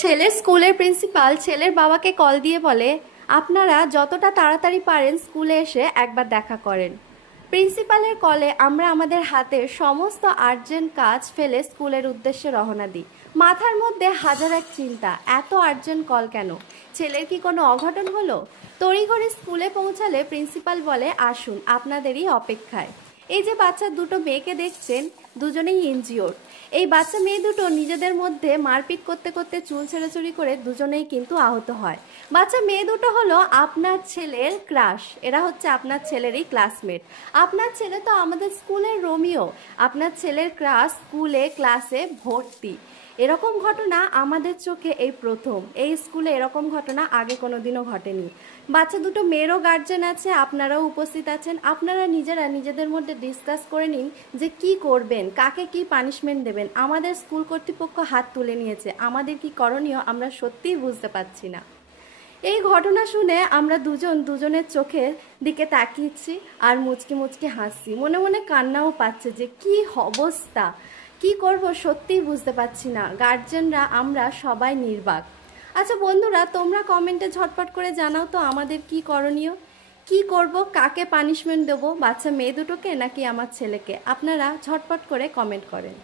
ছেলের স্কুলের প্রিন্সিপাল ছেলের বাবাকে কল দিয়ে বলে, আপনারা যতটা তাড়াতাড়ি পারেন স্কুলে এসে একবার দেখা করেন। প্রিন্সিপালের কলে আমরা আমাদের হাতের সমস্ত আর্জেন্ট কাজ ফেলে স্কুলের উদ্দেশ্যে রওনা দিই। মাথার মধ্যে হাজার এক চিন্তা, এত আর্জেন্ট কল কেন? ছেলের কি কোনো অঘটন হলো? তড়িঘড়ি স্কুলে পৌঁছালে প্রিন্সিপাল বলে, আসুন, আপনাদেরই অপেক্ষায়। এই যে বাচ্চা দুটো মেয়েকে দেখছেন, দুজনেই ইনজিওর। এই বাচ্চা মেয়ে দুটো নিজেদের মধ্যে মারপিট করতে করতে চুল ছেঁড়াছুড়ি করে দুজনেই কিন্তু আহত হয়। বাচ্চা মেয়ে দুটো হলো আপনার ছেলের ক্রাশ, এরা হচ্ছে আপনার ছেলেরই ক্লাসমেট। আপনার ছেলে তো আমাদের স্কুলের রোমিও, আপনার ছেলের ক্রাশ স্কুলে ক্লাসে ভর্তি। এরকম ঘটনা আমাদের চোখে এই প্রথম। এই স্কুলে এরকম ঘটনা আগে কোনোদিনও ঘটেনি। বাচ্চা দুটো মেয়েরও গার্জেন আছে, আপনারাও উপস্থিত আছেন। আপনারা নিজেরা নিজেদের মধ্যে ডিসকাস করে নিন যে কি করবেন, কাকে কি পানিশমেন্ট দেবেন। আমাদের স্কুল কর্তৃপক্ষ হাত তুলে নিয়েছে, আমাদের কি করণীয় আমরা সত্যিই বুঝতে পারছি না। এই ঘটনা শুনে আমরা দুজনের চোখের দিকে তাকিয়েছি আর মুচকি মুচকি হাসছি, মনে মনে কান্নাও পাচ্ছে যে কি অবস্থা, কি করব সত্যিই বুঝতে পারছি না। গার্জেনরা আমরা সবাই নির্বাক। আচ্ছা বন্ধুরা, তোমরা কমেন্টে ঝটপট করে জানাও তো আমাদের কি করণীয়, কি করব, কাকে পানিশমেন্ট দেবো, বাচ্চা মেয়ে দুটোকে নাকি আমার ছেলেকে? আপনারা ঝটপট করে কমেন্ট করেন।